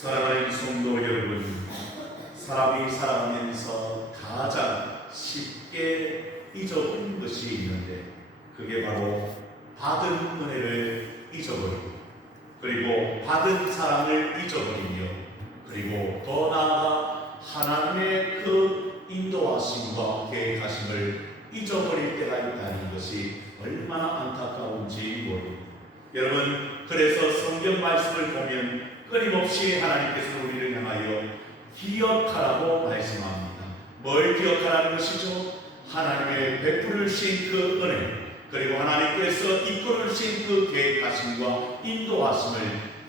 사랑하는 성도 여러분, 사람이 살아가면서 가장 쉽게 잊어버리는 것이 있는데 그게 바로 받은 은혜를 잊어버리고, 그리고 받은 사랑을 잊어버리며, 그리고 더 나아가 하나님의 그 인도하심과 계획하심을 잊어버릴 때가 있다는 것이 얼마나 안타까운지 모릅니다. 여러분, 그래서 성경 말씀을 보면 끊임없이 하나님께서 우리를 향하여 기억하라고 말씀합니다. 뭘 기억하라는 것이죠? 하나님의 베풀으신 그 은혜, 그리고 하나님께서 이끌으신 그 계획하심과 인도하심을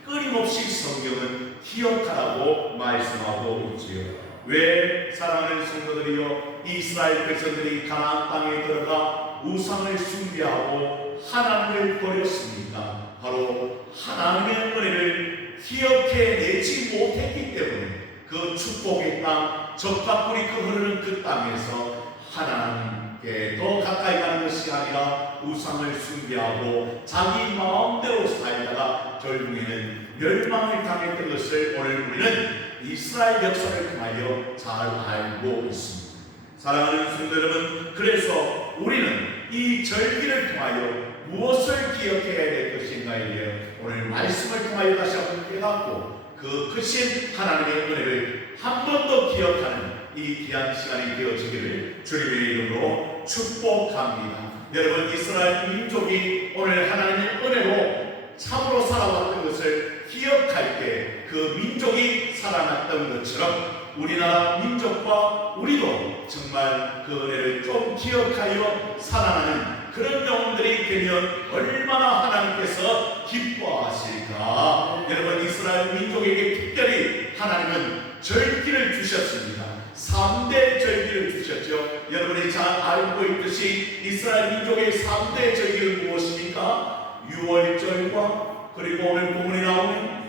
끊임없이 성경은 기억하라고 말씀하고 있지요. 왜 사랑하는 성도들이여, 이스라엘 백성들이 가나안 땅에 들어가 우상을 숭배하고 하나님을 버렸습니까? 바로 하나님의 은혜를 기억해내지 못했기 때문에 그 축복의 땅, 적과 꿀이 흐르는 그 땅에서 하나님께 더 가까이 가는 것이 아니라 우상을 숭배하고 자기 마음대로 살다가 결국에는 멸망을 당했던 것을 오늘 우리는 이스라엘 역사를 통하여 잘 알고 있습니다. 사랑하는 성도 여러분, 그래서 우리는 이 절기를 통하여 무엇을 기억해야 될 것인가에 대해 오늘 말씀을 통하여 다시 한번 깨닫고 그 크신 하나님의 은혜를 한 번 더 기억하는 이 귀한 시간이 되어지기를 주님의 이름으로 축복합니다. 여러분, 이스라엘 민족이 오늘 하나님의 은혜로 참으로 살아왔던 것을 기억할 때 그 민족이 살아났던 것처럼 우리나라 민족과 우리도 정말 그 은혜를 좀 기억하여 살아나는 그런 영혼들이 되면 얼마나 하나님께서 기뻐하실까. 여러분, 이스라엘 민족에게 특별히 하나님은 절기를 주셨습니다. 3대 절기를 주셨죠. 여러분이 잘 알고 있듯이 이스라엘 민족의 3대 절기는 무엇입니까? 유월절과, 그리고 오늘 본문에 나오는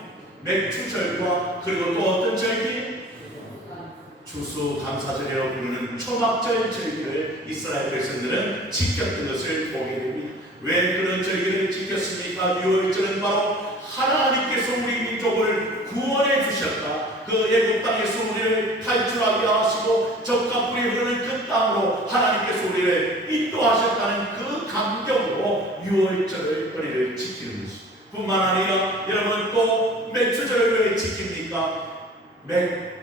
맥주절과, 그리고 또 어떤 절기? 추수감사절이라고 부르는 초막절 절기를 이스라엘 백성들은 지켰던 것을 보게 됩니다. 왜 그런 절기를 지켰습니까? 유월절은 바로 하나님께서 우리 민족을 구원해 주셨다. 그 애국 땅에서 우리를 탈출하게 하시고 적과 꿀이 흐르는 그 땅으로 하나님께서 우리를 인도하셨다는 그 감격으로 유월절을 우리를 지키는 것입니다. 뿐만 아니라 여러분, 또 맥주절을 왜 지킵니까?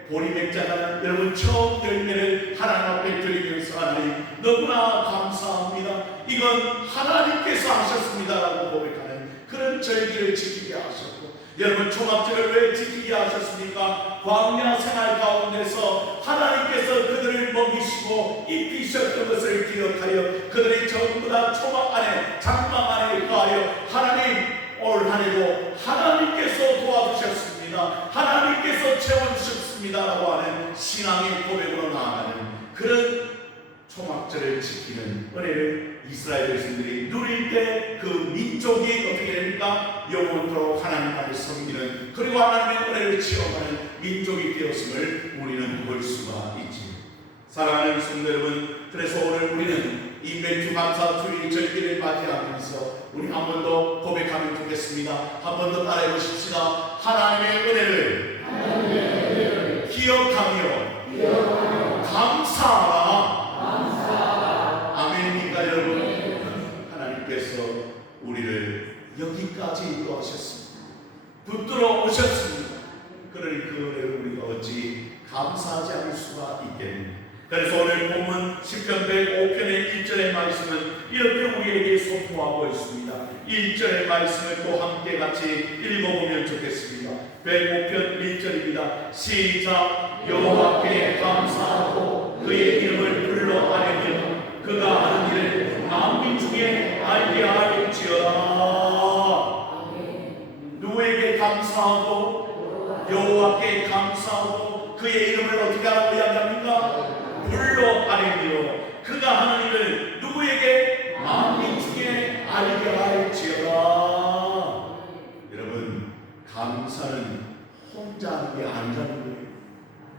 보리 맥자가 여러분 처음 열매를 하나님 앞에 드리면서 하나님 너무나 감사합니다, 이건 하나님께서 하셨습니다라고 고백하는 그런 절기를 지키게 하셨고, 여러분 초막절을 왜 지키게 하셨습니까? 광야 생활 가운데서 하나님께서 그들을 먹이시고 입히셨던 것을 기억하여 그들이 전부 다 초막 안에 장막 안에 거하여 하나님 올 한해도 하나님께서 도와주셨습니다, 하나님께서 채워주셨습니다 라고 하는 신앙의 고백으로 나아가는 그런 초막절을 지키는 은혜를 이스라엘 백성들이 누릴 때 그 민족이 어떻게 됩니까? 영원토록 하나님만을 섬기는, 그리고 하나님의 은혜를 체험하는 민족이 되었음을 우리는 볼 수가 있지. 사랑하는 성도 여러분, 그래서 오늘 우리는 이 맥주감사주의 절기를 맞이하면서 우리 한 번 더 고백하면 좋겠습니다. 한 번 더 따라해 보십시다. 하나님의 은혜를 기억하며 감사하라. 아멘입니까 여러분? 하나님께서 우리를 여기까지 인도하셨습니다. 붙들어 오셨습니다. 그러니 그 은혜를 우리가 어찌 감사하지 않을 수가 있겠습니까? 그래서 오늘 본문 10편 105편의 1절의 말씀은 이렇게 우리에게 소통하고 있습니다. 1절의 말씀을 또 함께 같이 읽어보면 좋겠습니다. 105편 1절입니다. 시작. 여호와께 감사하고 그의 이름을 불러 아뢰며 그가 하는 일을 만민 중에 알게 할지어다. 누구에게 감사하고? 여호와께 감사하고 그의 이름을 어떻게 하라고 이야기합니까? 불러 아뢰며 그가 하는 일을 누구에게? 만민 중에 알게 할지어다. 여러분, 감사는 혼자 하는 게 아니라는 거예요.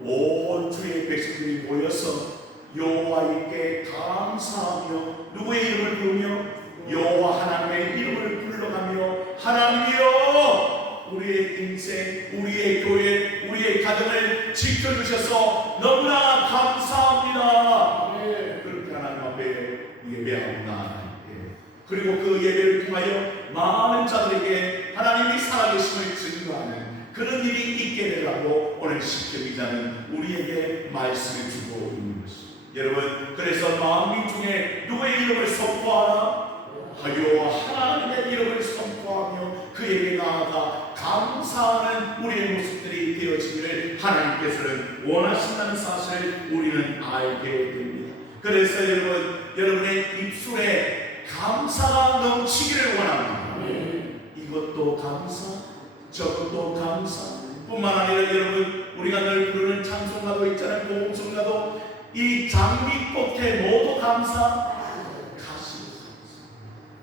온 주의 백성들이 모여서 여호와께 감사하며 누구의 이름을 부르며? 여호와 하나님의 이름을 불러가며 하나님이여 우리의 인생, 우리의 교회, 가정을 지켜주셔서 너무나 감사합니다. 그렇게 하나님 앞에 예배하구나. 그리고 그 예배를 통하여 많은 자들에게 하나님이 살아계심을 증거하는 그런 일이 있게 되라고 오늘 십계기자는 우리에게 말씀을 주고 있는 것입니다. 여러분, 그래서 만민 중에 누구의 이름을 선포하라? 여호와 하나님의 이름을 선포하며 그에게 나아가 감사하는 우리의 모습들이 되어지기를 하나님께서는 원하신다는 사실을 우리는 알게 됩니다. 그래서 여러분의 입술에 감사가 넘치기를 원합니다. 이것도 감사, 저것도 감사 뿐만 아니라 여러분, 우리가 늘 부르는 찬송가도 있잖아요. 복음성가도 이 장미꽃에 모두 감사,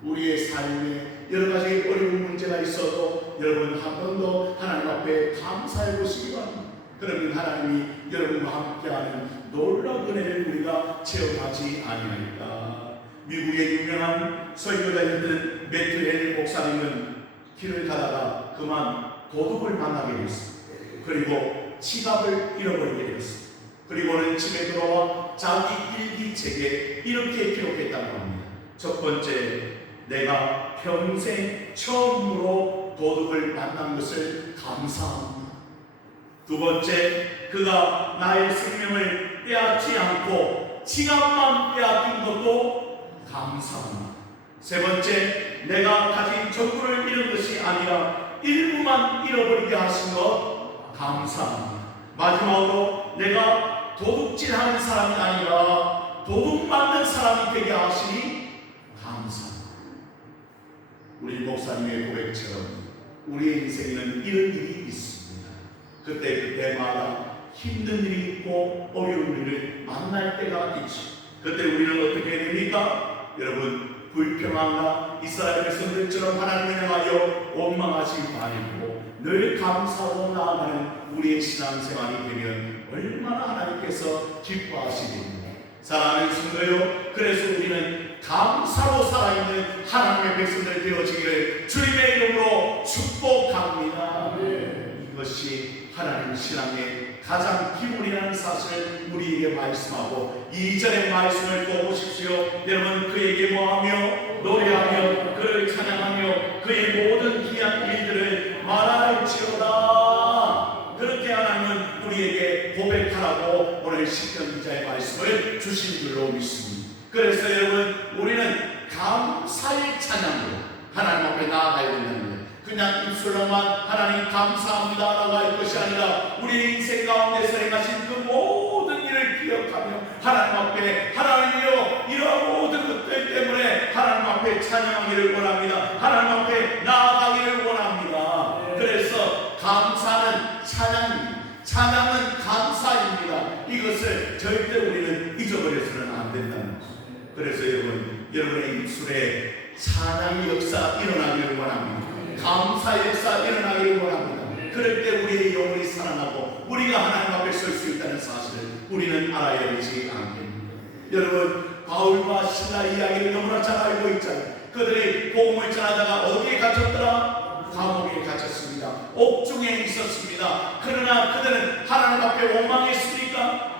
우리의 삶에 여러 가지 어려운 문제가 있어도 여러분 한 번 더 하나님 앞에 감사해 보시기 바랍니다. 그러면 하나님이 여러분과 함께하는 놀라운 은혜를 우리가 체험하지 아니하니까. 미국의 유명한 설교자였던 매튜 목사님은 길을 가다가 그만 도둑을 만나게 되었습니다. 그리고 지갑을 잃어버리게 되었습니다. 그리고는 집에 돌아와 자기 일기책에 이렇게 기록했다고 합니다. 첫 번째, 내가 평생 처음으로 도둑을 만난 것을 감사합니다. 두 번째, 그가 나의 생명을 빼앗지 않고 지갑만 빼앗긴 것도 감사합니다. 세 번째, 내가 가진 전부를 잃은 것이 아니라 일부만 잃어버리게 하신 것 감사합니다. 마지막으로 내가 도둑질하는 사람이 아니라 도둑 맞는 사람이 되게 하시니 감사합니다. 우리 목사님의 고백처럼 우리의 인생에는 이런 일이 있습니다. 그때마다 힘든 일이 있고 어려운 일을 만날 때가 있죠. 그때 우리는 어떻게 해야 됩니까? 여러분, 불평하나 이스라엘 백성들처럼 하나님을 향하여 원망하지 말고 늘 감사로 나아가는 우리의 신앙생활이 되면 얼마나 하나님께서 기뻐하시겠습니까? 사랑하는 성도요, 그래서 우리는 감사로 살아있는 하나님의 백성들 되어지기를 주님의 이름으로 축복합니다. 이것이 하나님 신앙의 가장 기본이라는 사실을 우리에게 말씀하고 2절의 말씀을 또 보십시오. 여러분, 그에게 뭐하며 노래하며 그를 찬양하며 그의 모든 귀한 일들을 말할지어다. 그렇게 하나님은 우리에게 고백하라고 오늘 시편 기자의 말씀을 주신 줄로 믿습니다. 그래서 여러분, 우리는 감사의 찬양으로 하나님 앞에 나아가야 된다는 거예요. 그냥 입술로만 하나님 감사합니다 라고 할 것이 아니라 우리 인생 가운데서 행하신 그 모든 일을 기억하며 하나님 앞에 하나님이여 이러한 모든 것들 때문에 하나님 앞에 찬양하기를 원합니다. 하나님 앞에 나아가기를 원합니다. 그래서 감사는 찬양입니다. 찬양은 감사입니다. 이것을 절대 우리는 잊어버려서는 안 된다는 것입니다. 그래서 여러분의 입술에 찬양의 역사 일어나기를 원합니다. 감사의 역사 일어나기를 원합니다. 그럴 때 우리의 영혼이 살아나고 우리가 하나님 앞에 설 수 있다는 사실을 우리는 알아야 되지 않겠습니까? 여러분, 바울과 신라 이야기를 너무나 잘 알고 있잖아요. 그들이 복음을 전하다가 어디에 갇혔더라? 감옥에 갇혔습니다. 옥중에 있었습니다. 그러나 그들은 하나님 앞에 원망했습니까?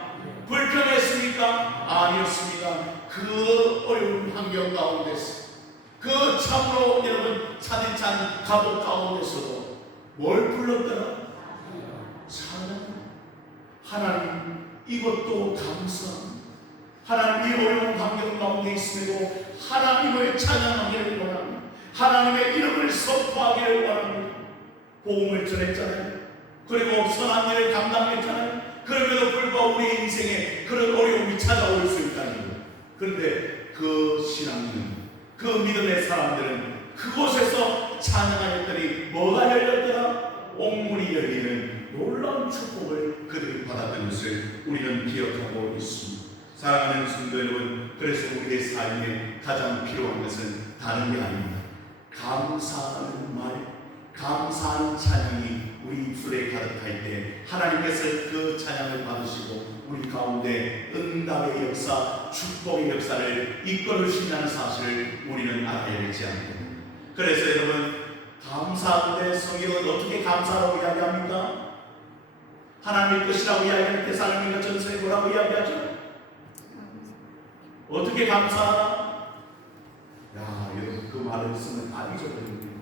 불평했습니까? 아니었습니다. 그 어려운 환경 가운데서, 그 참으로 여러분 차디찬 감옥 가운데서도 뭘 불렀더라? 찬양. 하나님, 이것도 감사합니다. 하나님, 이 어려운 환경 가운데 있음에도 하나님을 찬양하기를 원합니다. 하나님의 이름을 선포하기를 원합니다. 복음을 전했잖아요. 그리고 선한 일을 감당했잖아요. 그럼에도 불구하고 우리 인생에 그런 어려움이 찾아올 수 있다는 거예요. 그런데 그 신앙은, 그 믿음의 사람들은 그곳에서 찬양하였더니 뭐가 열렸더라? 옥문이 열리는 놀라운 축복을 그들이 받았던 것을 우리는 기억하고 있습니다. 사랑하는 성도 여러분, 그래서 우리의 삶에 가장 필요한 것은 다른 게 아닙니다. 감사하는 말, 감사하는 찬양이 우리 입술에 가득할 때 하나님께서 그 찬양을 받으시고 우리 가운데 응답의 역사, 축복의 역사를 이끌으신다는 사실을 우리는 알아야 되지 않습니까? 그래서 여러분, 감사한데 성경은 어떻게 감사라고 이야기합니까? 하나님의 뜻이라고 이야기하는 데살로니가 전서에 뭐라고 이야기하죠? 어떻게 감사하나? 야, 여러분 그 말을 쓰면 다 잊어버립니다.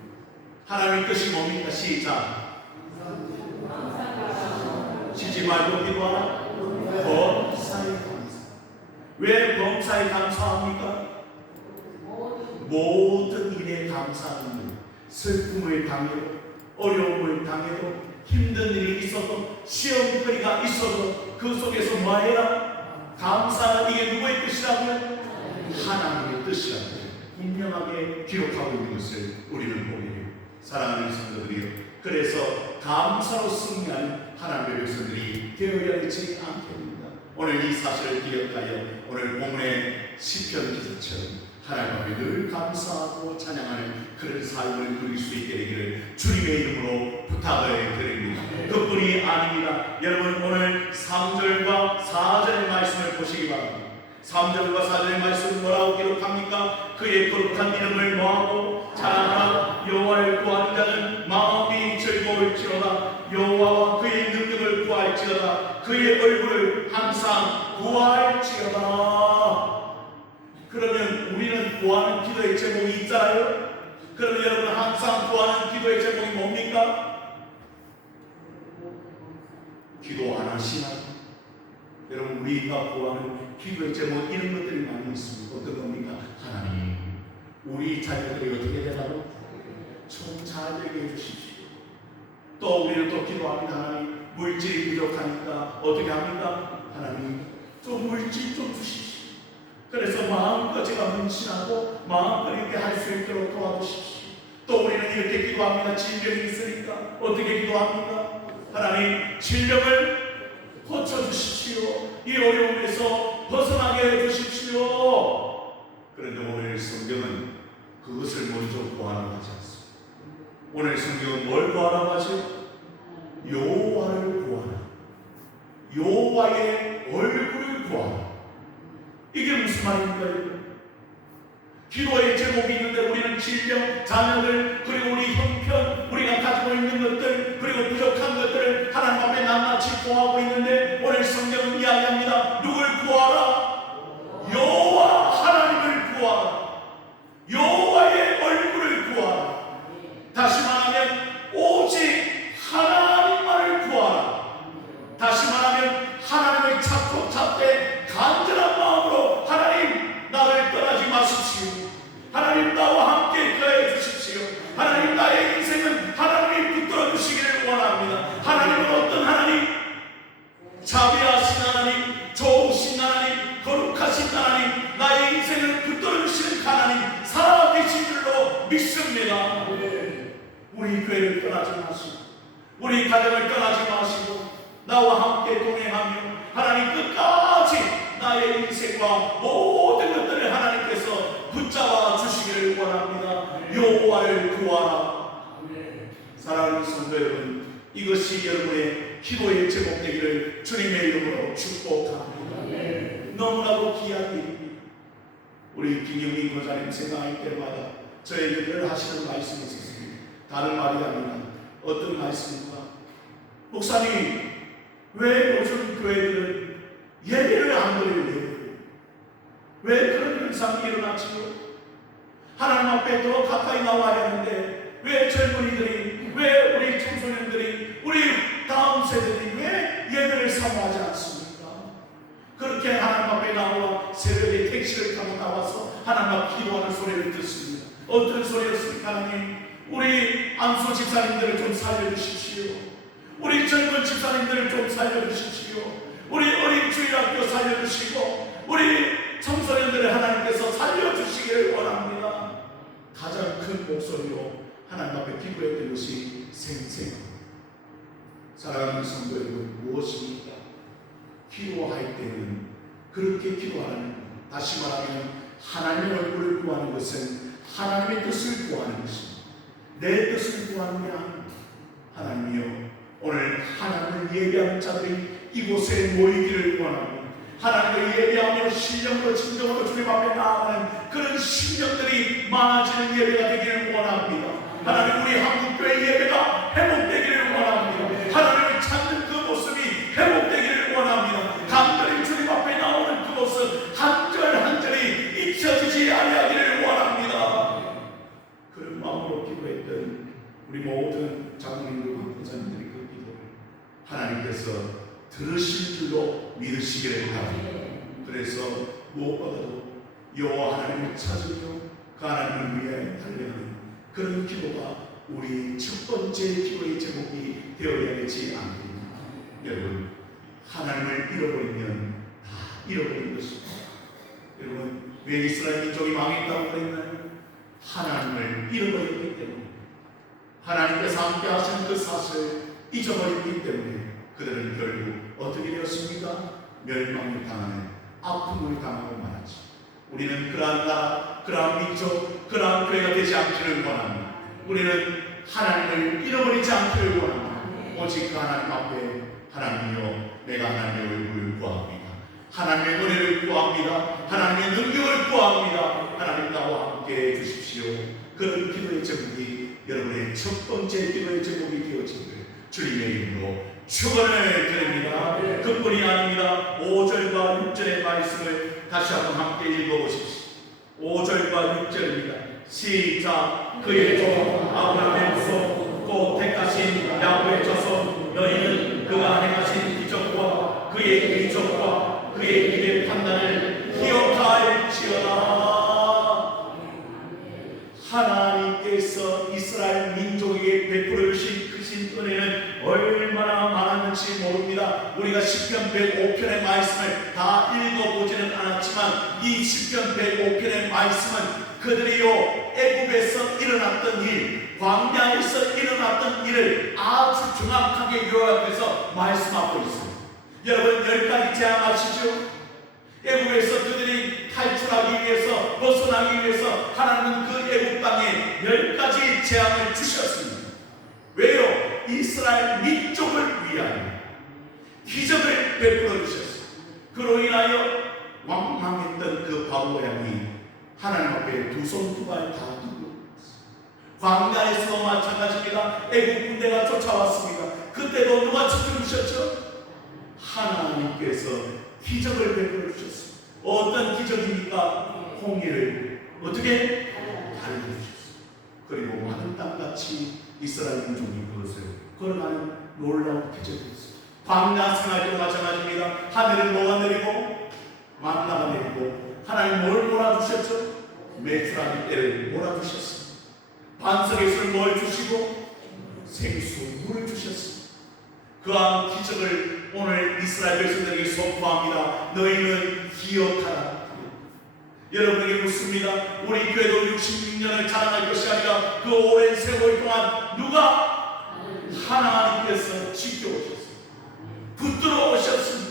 하나님의 뜻이 뭡니까? 시작. 쉬지 말고 기도하라. 범사에 감사. 왜 범사에 감사합니까? 모든 일에 감사하는 일. 슬픔을 당해도, 어려움을 당해도, 힘든 일이 있어도, 시험거리가 있어도 그 속에서 뭐해라? 감사는 이게 누구의 뜻이라고요? 하나님의 뜻이라고요. 분명하게 기록하고 있는 것을 우리는 보게 돼요. 사랑하는 성도들이요, 그래서 감사로 승리하는 하나님의 백성들이 되어야 되지 않겠습니다. 오늘 이 사실을 기억하여 오늘 본문의 시편 기자처럼 하나님 앞에 늘 감사하고 찬양하는 그런 삶을 누릴 수 있게 되기를 주님의 이름으로 부탁을 드립니다. 그뿐이 아닙니다. 여러분 오늘 3절과 4절의 말씀을 보시기 바랍니다. 3절과 4절의 말씀은 뭐라고 기록합니까? 그의 거룩한 이름을 뭐하고 찬양하라. 여호와를 구하는 자는 마음이 즐거울지어다. 여호와와 그의 능력을 구할지어다. 그의 얼굴을 항상 구할지어다. 그러면 우리는 구하는 기도의 제목이 있잖아요. 그러면 여러분 항상 구하는 기도의 제목이 뭡니까? 기도 안 하시나요? 여러분 우리가 구하는 기도의 제목 이런 것들이 많이 있습니다. 어떤 겁니까? 하나님 우리 자녀들이 어떻게 되나요? 좀 잘 되게 해주십시오. 또 우리는 또 기도합니다. 하나님 물질이 부족하니까 어떻게 합니까? 하나님 좀 물질 좀 주십시오. 그래서 마음껏 제가 문신하고 마음껏 이렇게 할 수 있도록 도와주십시오. 또 우리는 이렇게 기도합니다. 질병이 있으니까 어떻게 기도합니까? 하나님 질병을 고쳐주십시오. 이 어려움에서 벗어나게 해주십시오. 그런데 오늘 성경은 그것을 먼저 구하라고 하지 않습니다. 오늘 성경은 뭘 구하라고 하죠? 여호와를 구하라. 여호와의 얼굴을 구하라. 이게 무슨 말입니까? 기도의 제목이 있는데 우리는 질병, 자녀들, 그리고 우리 형편, 우리가 가지고 있는 것들, 그리고 부족한 것들을 하나님 앞에 낱낱이 구하고 있는데 오늘 성경은 이야기합니다. 누굴 구하라? 여호와 하나님을 구하라. 여호와의 얼굴을 구하라. 다시 말하면 오직 하나님만을 구하라. 다시 말하면 하나님을 찾고 찾되 간절한 마음으로 하나님 나를 떠나지 마십시오. 하나님 나와 함께 거해 주십시오. 하나님 나의 인생은 하나님이 붙들어 주시기를 원합니다. 하나님은 어떤 하나님? 자비하신 하나님, 좋으신 하나님, 거룩하신 하나님, 나의 인생을 붙들어 주시는 하나님 살아계신 줄로 믿습니다. 우리 교회를 떠나지 마시고 우리 가정을 떠나지 마시고 나와 함께 동행하며 하나님 끝까지 나의 인생과 모든 것들을 하나님께서 붙잡아 주시기를 원합니다. 여호와를 구하라. 사랑하는 성도 여러분, 이것이 여러분의 기도의 제목 되기를 주님의 이름으로 축복합니다. 너무나도 귀한 일입니다. 우리 김영희 권사님 생각할 때마다 저에게 늘 하시는 말씀이 있습니다. 다른 말이 아니라 어떤 말씀입니까? 목사님, 왜 요즘 교회들은 예배를 안 드려요? 왜 그런 현상이 일어나지요? 하나님 앞에 더 가까이 나와야 하는데 왜 젊은이들이, 왜 우리 청소년들이, 우리 다음 세대들이 왜 예배를 사모하지 않습니까? 그렇게 하나님 앞에 나와 새벽에 택시를 타고 나와서 하나님 앞에 기도하는 소리를 듣습니다. 어떤 소리였습니까? 하나님, 우리 안수 집사님들을 좀 살려주십시오. 우리 젊은 집사님들을 좀 살려주십시오. 우리 어린 주일학교 살려주시고 우리 청소년들을 하나님께서 살려주시기를 원합니다. 가장 큰 목소리로 하나님 앞에 기도했던 것이 생생합니다. 사랑하는 성도 여러분, 무엇입니까? 기도할 때는 그렇게 기도하는, 다시 말하면 하나님의 얼굴을 구하는 것은 하나님의 뜻을 구하는 것입니다. 내 뜻을 구하는 게 아닙니다. 하나님이여, 오늘 하나님을 예배하는 자들이 이곳에 모이기를 원합니다. 하나님을 예배하며 신령으로 진정으로 주님 앞에 나아가는 그런 심령들이 많아지는 예배가 되기를 원합니다. 하나님, 우리 한국교회 예배가 회복되기를 원합니다. 하나님을 찾는 그 모습이 하나님께서 들으실 줄로 믿으시기를 바랍니다. 그래서 무엇보다도 여호와 하나님을 찾으며 그 하나님을 위해 달려가는 그런 기도가 우리 첫 번째 기도의 제목이 되어야 되지 않겠습니까? 여러분, 하나님을 잃어버리면 다 잃어버린 것입니다. 여러분, 왜 이스라엘 민족이 망했다고 그랬나요? 하나님을 잃어버렸기 때문에, 하나님께서 함께 하시는 그 사실을 잊어버렸기 때문에 그들은 결국 어떻게 되었습니까? 멸망을 당하는, 아픔을 당하고 말았지. 우리는 그러한 나라, 그러한 민족, 그러한 교회가 되지 않기를 원합니다. 우리는 하나님을 잃어버리지 않기를 원합니다. 오직 그 하나님 앞에 하나님이여, 내가 하나님의 얼굴을 구합니다. 하나님의 은혜를 구합니다. 하나님의 능력을 구합니다. 하나님 나와 함께 해주십시오. 그런 기도의 제목이 여러분의 첫 번째 기도의 제목이 되어지기를 주님의 이름으로 축원을 드립니다. 그뿐이 아닙니다. 5절과 6절의 말씀을 다시 한번 함께 읽어보십시오. 5절과 6절입니다. 시작. 그의 종 아브라함의 후손 곧 택하신 야곱의 자손 너희는 그가 행하신 기적과 그의 기적과 그의 길의 판단을 기억할지어다. 하나님께서 이스라엘 민족에게 베풀어 주신 크신 은혜는 얼마나 많았는지 모릅니다. 우리가 시편 105편의 말씀을 다 읽어보지는 않았지만 이 시편 105편의 말씀은 그들이요 애굽에서 일어났던 일, 광야에서 일어났던 일을 아주 정확하게 요약해서 말씀하고 있습니다. 여러분, 10가지 재앙 아시죠? 애굽에서 그들이 탈출하기 위해서, 벗어나기 위해서 하나님은 그 애굽 땅에 10가지 재앙을 주셨습니다. 왜요? 이스라엘 민족을 위하여 기적을 베풀어 주셨습니다. 그로 인하여 왕망했던 그 바로 왕이 하나님 앞에 두 손 두 발 다 두고, 광야에서도 마찬가지입니다. 애국 군대가 쫓아왔습니다. 그때도 누가 지켜주셨죠? 하나님께서 기적을 베풀어 주셨습니다. 어떤 기적입니까? 홍해를 어떻게? 가르쳐 주셨습니다. 그리고 많은 땅같이 이스라엘 민족이 그것을 걸어가는 놀라운 기적이었습니다. 광야 생활도 마찬가지입니다. 하늘은 뭐가 내리고 만나가 내리고, 하나님 뭘 몰아주셨죠? 메추라기 때를 몰아주셨습니다. 반석에서 뭘 주시고? 생수, 물을 주셨습니다. 그러한 기적을 오늘 이스라엘 백성들에게 선포합니다. 너희는 기억하라. 여러분에게 묻습니다. 우리 교회도 66년을 자랑할 것이 아니라 그 오랜 세월 동안 누가? 하나님께서 지켜오셨습니다. 붙들어 오셨습니다.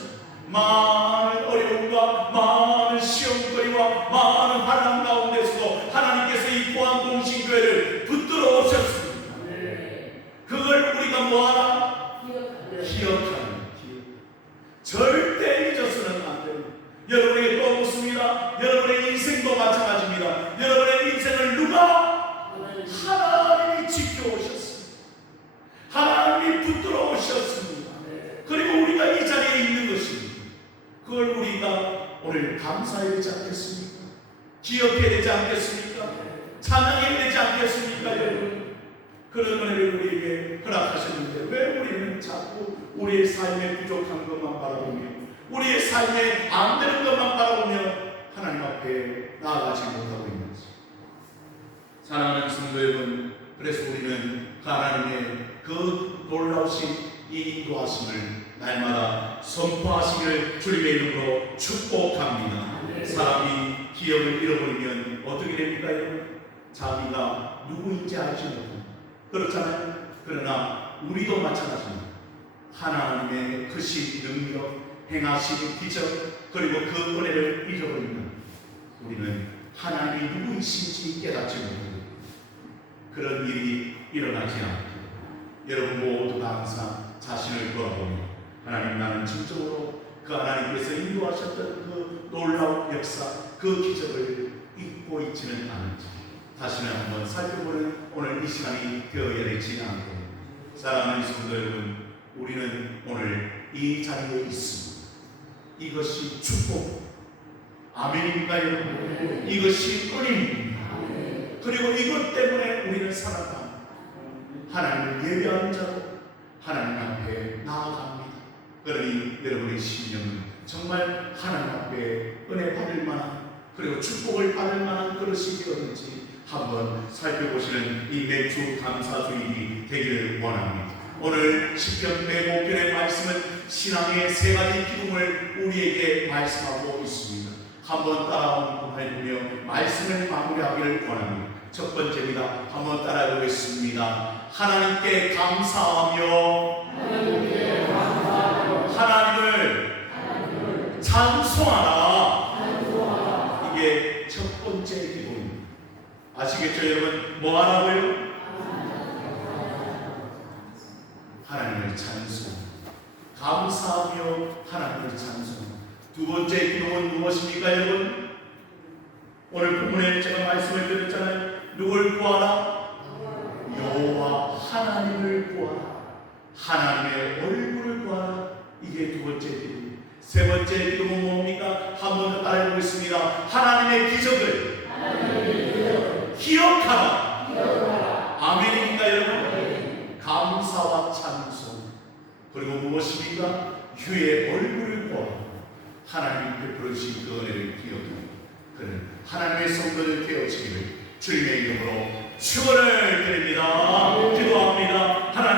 많은 어려움과 많은 시험거리와 많은 환난 가운데서도 하나님께서 이 보안동신교회를 붙들어 오셨습니다. 그걸 우리가 뭐하라? 기억하는 기억. 절대 잊어서는 안 됩니다. 여러분에게 또 묻습니다. 여러분의 인생도 마찬가지입니다. 여러분의 인생을 누가? 하나님이 지켜오셨습니다. 하나님이 붙들어 오셨습니다. 그리고 우리가 이 자리에 있는 것입니다. 그걸 우리가 오늘 감사해야 되지 않겠습니까? 기억해야 되지 않겠습니까? 찬양해야 되지 않겠습니까? 여러분, 그런 은혜를 우리에게 허락하셨는데 왜 우리는 자꾸 우리의 삶의 부족한 것만 바라보며, 우리의 삶에 안 되는 것만 바라보며 하나님 앞에 나아가지 못하고 있는지. 사랑하는 성도 여러분, 그래서 우리는 하나님의 그 놀라우신 이 인도하심을 날마다 선포하시기를 주님의 이름으로 축복합니다. 사람이 기억을 잃어버리면 어떻게 됩니까? 자기가 누구인지 알지 못합니다. 그렇잖아요. 그러나 우리도 마찬가지입니다. 하나님의 크신 능력, 행하신 기적, 그리고 그 은혜를 잊어버리면 우리는 하나님이 누구이신지 깨닫지 못합니다. 그런 일이 일어나지 않고 여러분 모두가 항상 자신을 돌아보며 하나님, 나는 진정으로 그 하나님께서 인도하셨던 그 놀라운 역사, 그 기적을 잊고 있지는 않은지 다시는 한번 살펴보는 오늘 이 시간이 되어야 되지 않고, 사랑하는 성도 여러분, 우리는 오늘 이 자리에 있습니다. 이것이 축복, 아멘입니까 여러분? 이것이 은혜입니다. 그리고 이것 때문에 우리는 살아갑니다. 하나님을 예배하는 자로 하나님 앞에 나아갑니다. 그러니 여러분의 심령은 정말 하나님 앞에 은혜 받을 만한, 그리고 축복을 받을 만한 그릇이 되었는지 한번 살펴보시는 이 매주 감사주일이 되기를 원합니다. 오늘 시편 105편의 말씀은 신앙의 세 가지 기둥을 우리에게 말씀하고 있습니다. 한번 따라해보며 말씀을 마무리하기를 원합니다. 첫 번째입니다. 한번 따라해보겠습니다. 하나님께 감사하며 하나님을 찬송하라. 이게 첫 번째 기도입니다. 아시겠죠 여러분? 뭐 하라고요? 하나님을 찬송, 감사하며 하나님을 찬송. 두 번째 기도는 무엇입니까 여러분? 오늘 본문에 제가 말씀을 드렸잖아요. 누굴 구하라? 여호와 하나님을 구하라. 하나님의 얼굴을 구하라. 이게 두 번째 기도. 세 번째 기도는 뭡니까? 한 번 더 따라해보겠습니다. 하나님의 기적을 기억하라. 아멘입니까 여러분? 감사와 찬송. 그리고 무엇입니까? 주의 얼굴을 구하라. 하나님 베풀으신 그 은혜를 기억하라. 그는 하나님의 성도를 깨우치기를 주님의 이름으로 축원을 드립니다. 기도합니다. 하나님